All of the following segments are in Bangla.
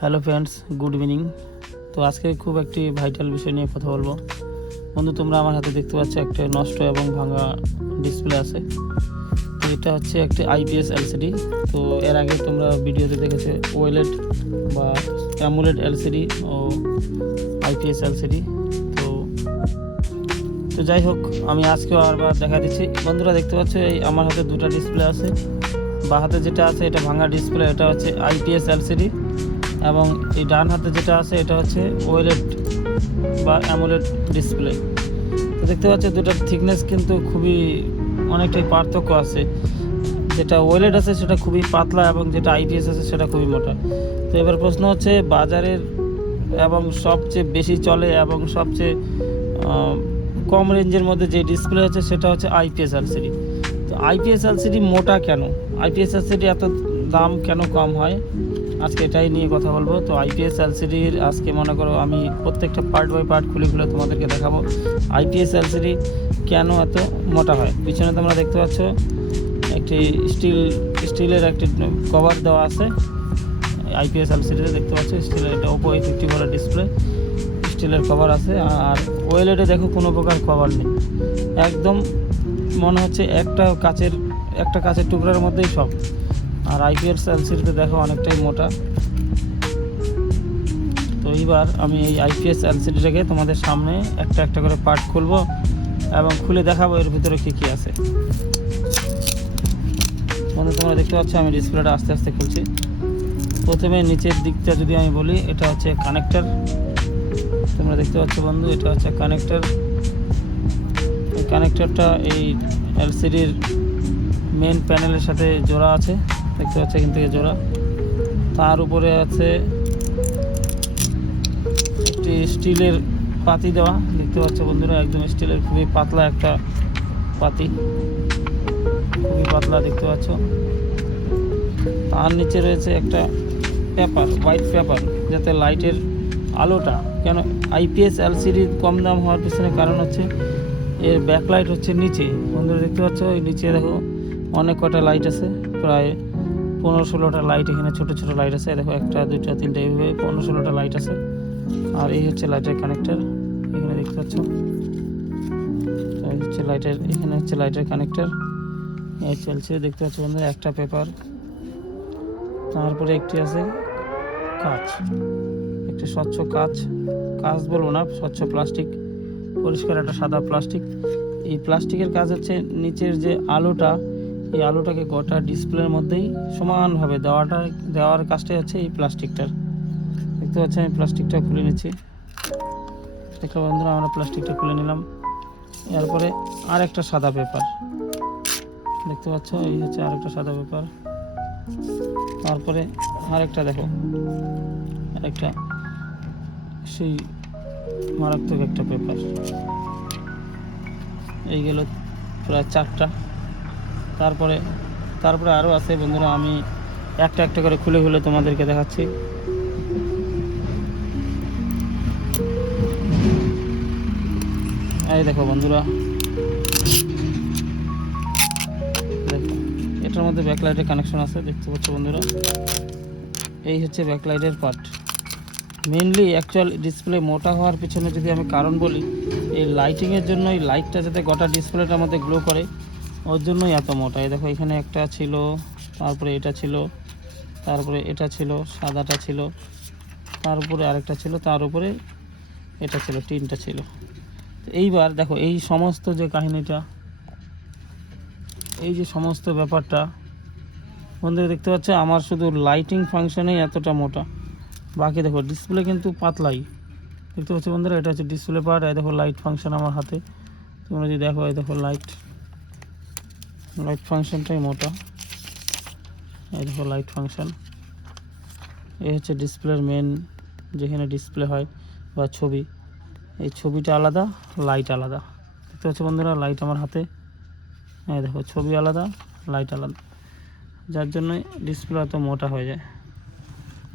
Hello friends, good evening. তো আজকে খুব একটি ভাইটাল বিষয় নিয়ে কথা বলবো। বন্ধু, তোমরা আমার হাতে দেখতে পাচ্ছ একটা নষ্ট এবং ভাঙা ডিসপ্লে আছে। তো এটা হচ্ছে একটি আইপিএস এলসিডি। তো এর আগে তোমরা ভিডিওতে দেখেছো ওএলইডি বা অ্যামোলেড এলসিডি ও আইপিএস এলসিডি। তো তো যাই হোক, আমি আজকেও আবার দেখা দিচ্ছি। বন্ধুরা দেখতে পাচ্ছ, এই আমার হাতে দুটো ডিসপ্লে আছে। বা হাতে যেটা আছে এটা ভাঙা ডিসপ্লে, এটা হচ্ছে আইপিএস এলসিডি। এবং এই ডান হাতে যেটা আছে এটা হচ্ছে ওএলইডি বা অ্যামোলেড ডিসপ্লে। তো দেখতে পাচ্ছ দুটার থিকনেস কিন্তু খুবই অনেকটাই পার্থক্য আছে। যেটা ওএলইডি আছে সেটা খুবই পাতলা এবং যেটা আইপিএস আছে সেটা খুবই মোটা। তো এবার প্রশ্ন হচ্ছে, বাজারের এবং সবচেয়ে বেশি চলে এবং সবচেয়ে কম রেঞ্জের মধ্যে যে ডিসপ্লে আছে সেটা হচ্ছে আইপিএস এলসিডি। তো আইপিএস এলসিডি মোটা কেন, আইপিএস এলসিডি এত দাম কেন কম হয়, আজকে এটাই নিয়ে কথা বলবো। তো আইপিএস এলসিডির আজকে মনে করো আমি প্রত্যেকটা পার্ট বাই পার্ট খুলে খুলে তোমাদেরকে দেখাবো আইপিএস এলসিডি কেন এত মোটা হয়। পিছনে তোমরা দেখতে পাচ্ছ একটি স্টিলের একটি কভার দেওয়া আছে। আইপিএস এলসিডিতে দেখতে পাচ্ছ স্টিলের, এটা ওপো A50 বলে ডিসপ্লে, স্টিলের কভার আছে। আর ওএলইডি দেখো কোনো প্রকার কভার নেই, একদম মনে হচ্ছে একটা কাচের টুকরার মধ্যেই সব। আর আইপিএস এলসিডিতে দেখো অনেকটাই মোটা। তো এইবার আমি এই আইপিএস এলসিডিটাকে তোমাদের সামনে একটা একটা করে পার্ট খুলবো এবং খুলে দেখাবো এর ভিতরে কী কী আছে। বন্ধু, তোমরা দেখতে পাচ্ছ আমি ডিসপ্লেটা আস্তে আস্তে খুলছি। প্রথমে নিচের দিকটা যদি আমি বলি, এটা হচ্ছে কানেক্টর। তোমরা দেখতে পাচ্ছ বন্ধু, এটা হচ্ছে কানেক্টর। এই কানেক্টরটা এই এলসিডির মেন প্যানেলের সাথে জোড়া আছে, দেখতে পাচ্ছ এখান থেকে জোড়া। তার উপরে আছে একটি স্টিলের পাতি দেওয়া, দেখতে পাচ্ছ বন্ধুরা, একদম স্টিলের খুবই পাতলা একটা পাতি, খুবই পাতলা দেখতে পাচ্ছ। তার নিচে রয়েছে একটা পেপার, হোয়াইট পেপার, যাতে লাইটের আলোটা, কেন আইপিএস এলসিডি কম দাম হওয়ার পিছনে কারণ হচ্ছে এর ব্যাকলাইট হচ্ছে নিচে। বন্ধুরা দেখতে পাচ্ছ এই নিচে দেখো অনেক কটা লাইট আছে, প্রায় 15-16টা লাইট এখানে ছোটো ছোটো লাইট আছে। দেখো 1, 2, 3 এইভাবে 15-16টা লাইট আছে। আর এই হচ্ছে লাইটের কানেক্টর, এখানে দেখতে পাচ্ছ। এই হচ্ছে লাইটের, এখানে হচ্ছে লাইটের কানেক্টর। এই চলছে দেখতে পাচ্ছ বন্ধুরা একটা পেপার। তারপরে একটি আছে কাঁচ, একটি স্বচ্ছ কাঁচ বলবো না, স্বচ্ছ প্লাস্টিক, পরিষ্কার একটা সাদা প্লাস্টিক। এই প্লাস্টিকের কাজ হচ্ছে নিচের যে আলোটা, এই আলোটাকে গোটা ডিসপ্লের মধ্যেই সমানভাবে দেওয়ার কাজটাই হচ্ছে এই প্লাস্টিকটার। দেখতে পাচ্ছি আমি প্লাস্টিকটা খুলে নিচ্ছি। দেখো বন্ধুরা, আমরা প্লাস্টিকটা খুলে নিলাম। এরপরে আরেকটা সাদা পেপার দেখতে পাচ্ছ, এই হচ্ছে আরেকটা সাদা পেপার। তারপরে আরেকটা দেখো, আরেকটা সেই মারাত্মক একটা পেপার। এই গেল প্রায় 4টা। তারপরে আরও আছে বন্ধুরা, আমি একটা একটা করে খুলে খুলে তোমাদেরকে দেখাচ্ছি। এই দেখো বন্ধুরা, দেখো এটার মধ্যে ব্যাকলাইটের কানেকশন আছে, দেখতে পাচ্ছ বন্ধুরা। এই হচ্ছে ব্যাকলাইটের পার্ট। মেনলি অ্যাকচুয়াল ডিসপ্লে মোটা হওয়ার পিছনে যদি আমি কারণ বলি, এই লাইটিংয়ের জন্য, এই লাইটটা যাতে গোটা ডিসপ্লেটার মধ্যে গ্লো করে, ওর জন্যই এত মোটা। এই দেখো এখানে একটা ছিল, তারপরে এটা ছিল, তারপরে এটা ছিল, সাদাটা ছিল, তার উপরে আরেকটা ছিল, তার উপরে এটা ছিল, 3টা ছিল। এইবার দেখো এই সমস্ত যে কাহিনীটা, এই যে সমস্ত ব্যাপারটা বন্ধুরা দেখতে পাচ্ছ, আমার শুধু লাইটিং ফাংশনেই এতটা মোটা। বাকি দেখো ডিসপ্লে কিন্তু পাতলাই, দেখতে পাচ্ছ বন্ধুরা। এটা হচ্ছে ডিসপ্লে পার্ট। এই দেখো লাইট ফাংশন আমার হাতে, তোমরা যদি দেখো, এই দেখো লাইট ফাংশনটাই মোটা। এই দেখো লাইট ফাংশন। এই হচ্ছে ডিসপ্লের মেন, যেখানে ডিসপ্লে হয় বা ছবি, এই ছবিটা আলাদা, লাইট আলাদা। দেখতে পাচ্ছ বন্ধুরা, লাইট আমার হাতে, এই দেখো ছবি আলাদা, লাইট আলাদা, যার জন্য ডিসপ্লে এত মোটা হয়ে যায়।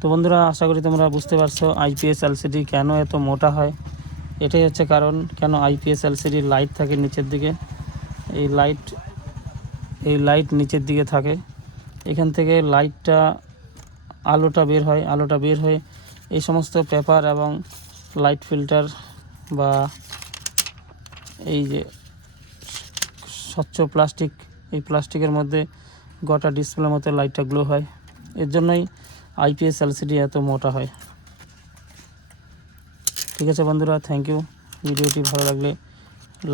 তো বন্ধুরা, আশা করি তোমরা বুঝতে পারছো আইপিএস এলসিডি কেন এত মোটা হয়। এটাই হচ্ছে কারণ, কেন আইপিএস এলসিডির লাইট থাকে নিচের দিকে। এই লাইট নিচের দিকে থাকে, এখান থেকে লাইটটা আলোটা বের হয়ে এই সমস্ত পেপার এবং লাইট ফিল্টার বা এই যে স্বচ্ছ প্লাস্টিক, এই প্লাস্টিকের মধ্যে গোটা ডিসপ্লের মতো লাইটটা গ্লো হয়। এর জন্যই আইপিএস এলসিডি এত মোটা হয়। ঠিক আছে বন্ধুরা, থ্যাংক ইউ। ভিডিওটি ভালো লাগলে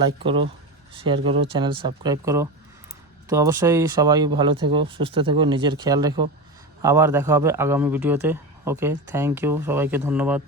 লাইক করো, শেয়ার করো, চ্যানেল সাবস্ক্রাইব করো। তো অবশ্যই সবাই ভালো থেকো, সুস্থ থেকো, নিজের খেয়াল রেখো। আবার দেখা হবে আগামী ভিডিওতে। ওকে, থ্যাংক ইউ, সবাইকে ধন্যবাদ।